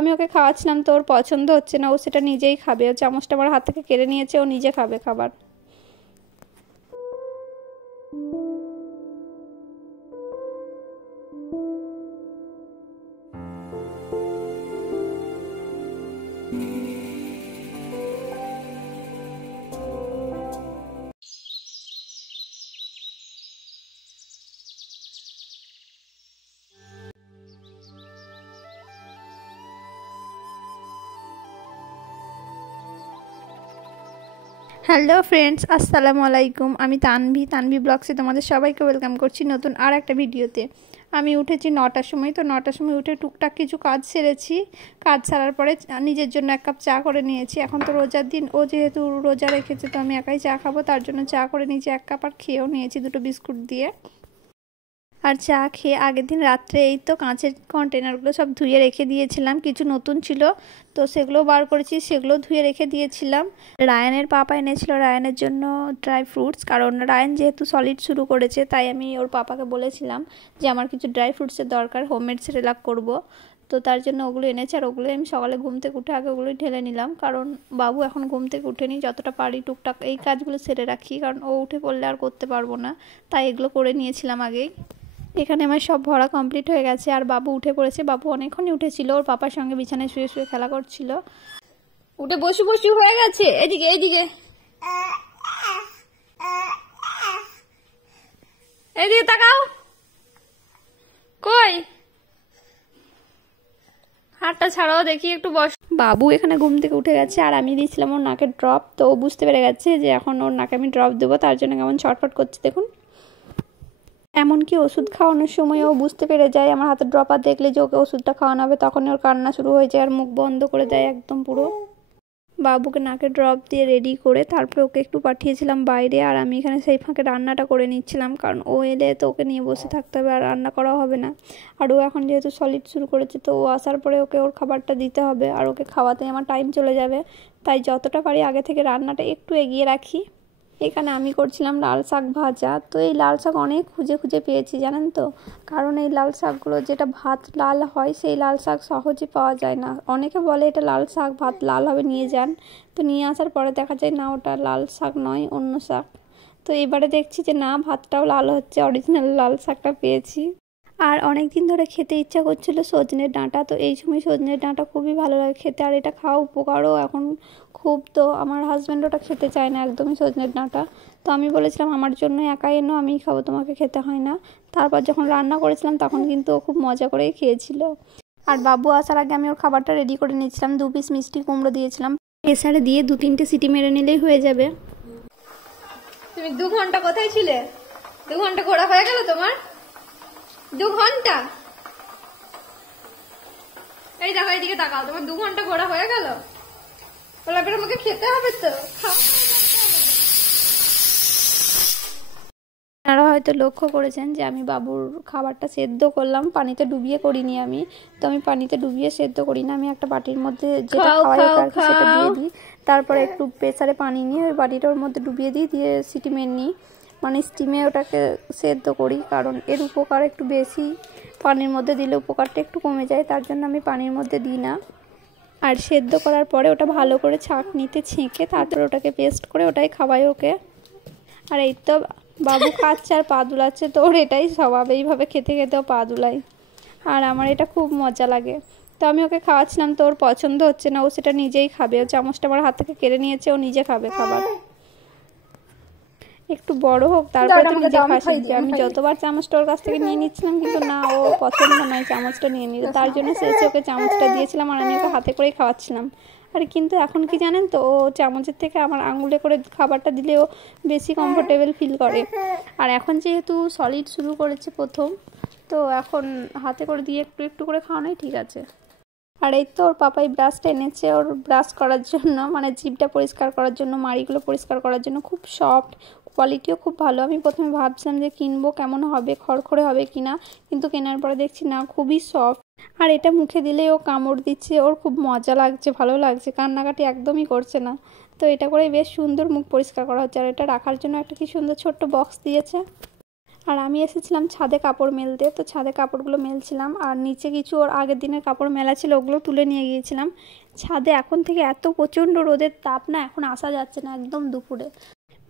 আমি ওকে খাওয়াচ্ছিলাম, তো ওর পছন্দ হচ্ছে না, ও সেটা নিজেই খাবে। ও চামচটা আমার হাত থেকে কেড়ে নিয়েছে, ও নিজে খাবে খাবার। হ্যালো ফ্রেন্ডস, আসসালামু আলাইকুম। আমি তানভি ব্লগসে তোমাদের সবাইকে ওয়েলকাম করছি নতুন আর একটা ভিডিওতে। আমি উঠেছি 9টার সময়। তো 9টার সময় উঠে টুকটাক কিছু কাজ সেরেছি। কাজ সারার পরে নিজের জন্য 1 কাপ চা করে নিয়েছি। এখন তো রোজার দিন, ও যেহেতু রোজা রেখেছে, তো আমি একাই চা খাবো, তার জন্য চা করে নিয়েছি 1 কাপ, আর খেয়েও নিয়েছি 2টো বিস্কুট দিয়ে। আর চা খেয়ে আগের দিন রাত্রে এই তো কাঁচের কন্টেনারগুলো সব ধুয়ে রেখে দিয়েছিলাম, কিছু নতুন ছিল তো সেগুলো বার করেছি, সেগুলো ধুয়ে রেখে দিয়েছিলাম। রায়ানের পাপা এনেছিল রায়ানের জন্য ড্রাই ফ্রুটস, কারণ রায়ান যেহেতু সলিড শুরু করেছে, তাই আমি ওর পাপাকে বলেছিলাম যে আমার কিছু ড্রাই ফ্রুটসের দরকার, হোমমেড সেরেলাক করব। তো তার জন্য ওগুলো এনেছে, আর ওগুলো আমি সকালে ঘুম থেকে উঠে আগে ওগুলোই ঢেলে নিলাম, কারণ বাবু এখন ঘুম থেকে উঠেনি। যতটা পারি টুকটাক এই কাজগুলো সেরে রাখি, কারণ ও উঠে পড়লে আর করতে পারবো না, তাই এগুলো করে নিয়েছিলাম আগেই। এখানে আমার সব ভরা কমপ্লিট হয়ে গেছে, আর বাবু উঠে পড়েছে। বাবু অনেকক্ষণই উঠেছিল, ওর পাপার সঙ্গে বিছানায় শুয়ে শুয়ে খেলা করছিল। উঠে বসু বসু হয়ে গেছে। এদিকে এদিকে এদিকে তাকাও, কই হাতটা ছাড়াও দেখি, একটু বস। বাবু এখানে ঘুম থেকে উঠে গেছে, আর আমি দিয়েছিলাম ওর নাকে ড্রপ, তো ও বুঝতে পেরে গেছে যে এখন ওর নাকে আমি ড্রপ দেবো, তার জন্য কেমন ছটফট করছে দেখুন। এমনকি ওষুধ খাওয়ানোর সময় ও বুঝতে পেরে যায়, আমার হাতে ড্রপার দেখলে যে ওকে ওষুধটা খাওয়ানো হবে, তখনই ওর কান্না শুরু হয়ে যায়, আর মুখ বন্ধ করে দেয় একদম পুরো। বাবুকে নাকে ড্রপ দিয়ে রেডি করে তারপরে ওকে একটু পাঠিয়েছিলাম বাইরে, আর আমি এখানে সেই ফাঁকে রান্নাটা করে নিচ্ছিলাম, কারণ ও এলে তো ওকে নিয়ে বসে থাকতে হবে, আর রান্না করা হবে না। আর ও এখন যেহেতু সলিড শুরু করেছে, তো ও আসার পরে ওকে ওর খাবারটা দিতে হবে, আর ওকে খাওয়াতে আমার টাইম চলে যাবে, তাই যতটা পারি আগে থেকে রান্নাটা একটু এগিয়ে রাখি। এখানে আমি করছিলাম লাল শাক ভাজা। তো এই লাল শাক অনেক খুঁজে খুঁজে পেয়েছি জানেন তো, কারণ এই লাল শাকগুলো যেটা ভাত লাল হয়, সেই লাল শাক সহজে পাওয়া যায় না। অনেকে বলে এটা লাল শাক, ভাত লাল হবে, নিয়ে যান। তো নিয়ে আসার পরে দেখা যায় না, ওটা লাল শাক নয়, অন্য শাক। তো এবারে দেখছি যে না, ভাতটাও লাল হচ্ছে, অরিজিনাল লাল শাকটা পেয়েছি। আর অনেক দিন ধরে খেতে ইচ্ছা করছিল সজনের ডাঁটা, তো এই সময় সজনের ডাঁটা খুবই ভালো লাগে খেতে, আর এটা খাওয়া উপকারও এখন খুব। তো আমার হাজব্যান্ড ওটা খেতে চায় না একদমই সজনের ডাঁটা, তো আমি বলেছিলাম আমার জন্য একাই এনো, আমিই খাবো, তোমাকে খেতে হয় না। তারপর যখন রান্না করেছিলাম তখন কিন্তু ও খুব মজা করেই খেয়েছিল। আর বাবু আসার আগে আমি ওর খাবারটা রেডি করে নিয়েছিলাম, 2 পিস মিষ্টি কুমড়ো দিয়েছিলাম, প্রেসারে দিয়ে 2-3টে সিটি মেরে নিলেই হয়ে যাবে। তুমি 2 ঘন্টা কোথায় ছিলে? 2 ঘন্টা ঘোরা হয়ে গেল তোমার? 2 ঘন্টা? এই দেখো, এইদিকে তাকাও, তোমার 2 ঘন্টা ঘোরা হয়ে গেল? বলে এবার আমাকে খেতে হবে তো। আপনারা হয়তো লক্ষ্য করেছেন যে আমি বাবুর খাবারটা সেদ্ধ করলাম, পানিতে ডুবিয়ে করিনি আমি। তো আমি পানিতে ডুবিয়ে সেদ্ধ করি না, আমি একটা বাটির মধ্যে যেটা খাওয়াই ওকে সেটা দিয়ে দিই, তারপরে একটু প্রেসারে পানি নিয়ে ওই বাটিটার মধ্যে ডুবিয়ে দিই, দিয়ে সিটি মেরে নিই, মানে স্টিমে ওটাকে সেদ্ধ করি, কারণ এর উপকার একটু বেশি। পানির মধ্যে দিলে উপকারটা একটু কমে যায়, তার জন্য আমি পানির মধ্যে দিই না। আর সেদ্ধ করার পরে ওটা ভালো করে ছাঁকনিতে ছেঁকে তারপরে ওটাকে পেস্ট করে ওটাই খাওয়াই ওকে। আর এই তো বাবু খাচ্ছে আর পা দুলাচ্ছে, তো ওর এটাই স্বভাব, এইভাবে খেতে খেতেও পা দুলাই, আর আমার এটা খুব মজা লাগে। তো আমি ওকে খাওয়াচ্ছিলাম, তো ওর পছন্দ হচ্ছে না, ও সেটা নিজেই খাবে। ও চামচটা আমার হাত থেকে কেড়ে নিয়েছে, ও নিজে খাবে খাবার। একটু বড় হোক তারপরে তো নিজে খাওয়া শিখবে। আমি যতবার চামচটা ওর কাছ থেকে নিয়ে নিচ্ছিলাম, কিন্তু না, ও পছন্দ নয় চামচটা নিয়ে নিল, তার জন্য শেষে ওকে চামচটা দিয়েছিলাম, আর আমি ওকে হাতে করেই খাওয়াচ্ছিলাম। আর কিন্তু এখন কি জানেন তো, ও চামচের থেকে আমার আঙুলে করে খাবারটা দিলে ও বেশি কমফোর্টেবল ফিল করে। আর এখন যেহেতু সলিড শুরু করেছে প্রথম, তো এখন হাতে করে দিয়ে একটু একটু করে খাওয়ানোই ঠিক আছে। আর এই তো ওর পাপাই ব্রাশটা এনেছে ওর ব্রাশ করার জন্য, মানে জিভটা পরিষ্কার করার জন্য, মাড়িগুলো পরিষ্কার করার জন্য। খুব সফট, কোয়ালিটিও খুব ভালো। আমি প্রথমে ভাবছিলাম যে কিনবো, কেমন হবে, খড়খড়ে হবে কিনা, কিন্তু কেনার পরে দেখছি না, খুবই সফট। আর এটা মুখে দিলে ও কামড় দিচ্ছে, ওর খুব মজা লাগছে, ভালো লাগছে, কান্নাকাটি একদমই করছে না। তো এটা করে বেশ সুন্দর মুখ পরিষ্কার করা হচ্ছে। আর এটা রাখার জন্য একটা কি সুন্দর ছোট্ট বক্স দিয়েছে। আর আমি এসেছিলাম ছাদে কাপড় মেলতে, তো ছাদে কাপড়গুলো মেলছিলাম। আর নিচে কিছু ওর আগের দিনের কাপড় মেলা ছিল, ওগুলো তুলে নিয়ে গিয়েছিলাম ছাদে। এখন থেকে এত প্রচণ্ড রোদের তাপ না, এখন আসা যাচ্ছে না একদম দুপুরে।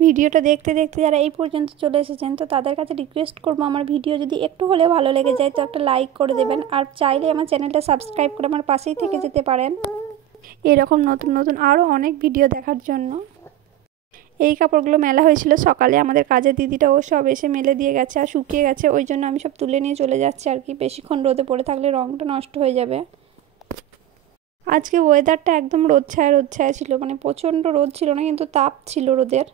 ভিডিওটা দেখতে দেখতে যারা এই পর্যন্ত চলে এসেছেন, তো তাদের কাছে রিকোয়েস্ট করবো, আমার ভিডিও যদি একটু হলেও ভালো লেগে যায় তো একটা লাইক করে দেবেন। আর চাইলে আমার চ্যানেলটা সাবস্ক্রাইব করে আমার পাশেই থেকে যেতে পারেন এরকম নতুন নতুন আরও অনেক ভিডিও দেখার জন্য। এই কাপড়গুলো মেলা হয়েছিল সকালে, আমাদের কাজের দিদিটা ও সব এসে মেলে দিয়ে গেছে আর শুকিয়ে গেছে, ওই জন্য আমি সব তুলে নিয়ে চলে যাচ্ছি আর কি। বেশিক্ষণ রোদে পড়ে থাকলে রঙটা নষ্ট হয়ে যাবে। আজকে ওয়েদারটা একদম রোদ ছায়া ছিল, মানে প্রচণ্ড রোদ ছিল না, কিন্তু তাপ ছিল রোদের।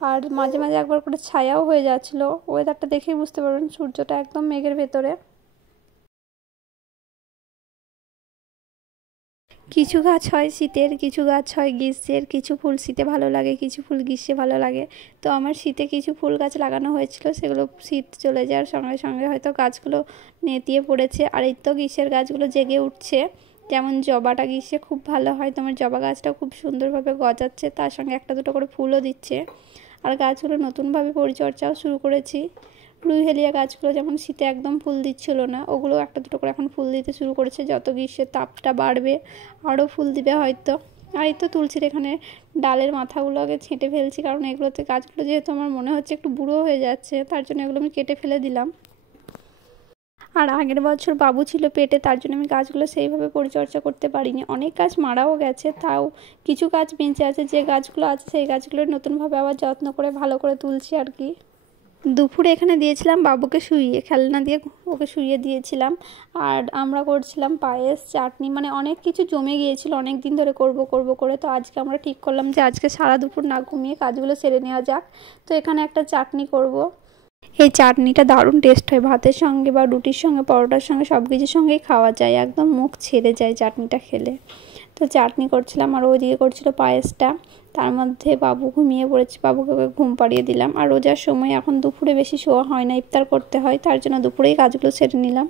আর মাঝে মাঝে একবার করে ছায়াও হয়ে যাচ্ছিল। ওয়েদারটা দেখেই বুঝতে পারবেন সূর্যটা একদম মেঘের ভেতরে। কিছু গাছ হয় শীতের, কিছু গাছ হয় গ্রীষ্মের। কিছু ফুল শীতে ভালো লাগে, কিছু ফুল গ্রীষ্মে ভালো লাগে। তো আমার শীতে কিছু ফুল গাছ লাগানো হয়েছিল, সেগুলো শীত চলে যাওয়ার সঙ্গে সঙ্গে হয়তো গাছগুলো নেতিয়ে পড়েছে। আর এই তো গ্রীষ্মের গাছগুলো জেগে উঠছে, যেমন জবাটা গ্রীষ্মে খুব ভালো হয়। তোমার জবা গাছটাও খুব সুন্দরভাবে গজাচ্ছে, তার সঙ্গে একটা দুটো করে ফুলও দিচ্ছে। আর গাছগুলো নতুনভাবে পরিচর্যাও শুরু করেছি। রুইহেলিয়া গাছগুলো যেমন শীতে একদম ফুল দিচ্ছিল না, ওগুলো একটা দুটো করে এখন ফুল দিতে শুরু করেছে। যত গ্রীষ্মের তাপটা বাড়বে আরও ফুল দিবে হয়তো। আর এই তো তুলসীর এখানে ডালের মাথাগুলো আগে ছেঁটে ফেলছি, কারণ এগুলোতে গাছগুলো যেহেতু আমার মনে হচ্ছে একটু বুড়ো হয়ে যাচ্ছে, তার জন্য এগুলো আমি কেটে ফেলে দিলাম। আর আগের বছর বাবু ছিল পেটে, তার জন্য আমি গাছগুলো সেইভাবে পরিচর্যা করতে পারিনি। অনেক গাছ মারাও গেছে, তাও কিছু গাছ বেঁচে আছে। যে গাছগুলো আছে সেই গাছগুলো নতুনভাবে আবার যত্ন করে ভালো করে তুলছি আর কি। দুপুরে এখানে দিয়েছিলাম বাবুকে শুইয়ে, খেলনা দিয়ে ওকে শুইয়ে দিয়েছিলাম। আর আমরা করছিলাম পায়েস, চাটনি, মানে অনেক কিছু জমে গিয়েছিল অনেক দিন ধরে করব করে। তো আজকে আমরা ঠিক করলাম যে আজকে সারা দুপুর না ঘুমিয়ে কাজগুলো সেরে নেওয়া যাক। তো এখানে একটা চাটনি করব। এই চাটনিটা দারুণ টেস্ট হয়, ভাতের সঙ্গে বা রুটির সঙ্গে, পরোটার সঙ্গে, সব কিছুর সঙ্গেই খাওয়া যায়, একদম মুখ ছেড়ে যায় চাটনিটা খেলে। তো চাটনি করছিলাম আর ওইদিকে করছিল পায়েসটা। তার মধ্যে বাবু ঘুমিয়ে পড়েছে, বাবুকে ঘুম পাড়িয়ে দিলাম। আর রোজার সময় এখন দুপুরে বেশি শোয়া হয় না, ইফতার করতে হয়, তার জন্য দুপুরেই কাজগুলো সেরে নিলাম।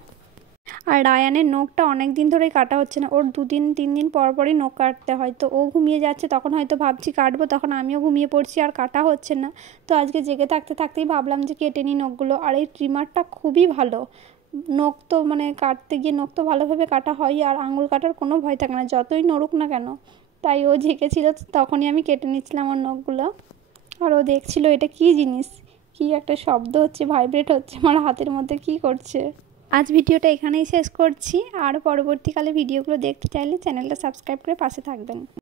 আর রায়ানের নখটা অনেক দিন ধরেই কাটা হচ্ছে না, ওর 2-3 দিন পর পরই নখ কাটতে হয়। তো ও ঘুমিয়ে যাচ্ছে, তখন হয়তো ভাবছি কাটবো, তখন আমিও ঘুমিয়ে পড়ছি আর কাটা হচ্ছে না। তো আজকে জেগে থাকতেই ভাবলাম যে কেটে নিই নখগুলো। আর এই ট্রিমারটা খুবই ভালো, নখ তো মানে কাটতে গিয়ে নখ তো ভালোভাবে কাটা হয়, আর আঙুল কাটার কোনো ভয় থাকে না, যতই নড়ুক না কেন। তাই ও ঝেঁকেছিল, তখনই আমি কেটে নিচ্ছিলাম ওর নখগুলো। আর ও দেখছিল এটা কী জিনিস, কী একটা শব্দ হচ্ছে, ভাইব্রেট হচ্ছে আমার হাতের মধ্যে, কী করছে। আজ ভিডিওটা এখানেই শেষ করছি। আর পরবর্তীকালে ভিডিওগুলো দেখতে চাইলে চ্যানেলটা সাবস্ক্রাইব করে পাশে থাকবেন।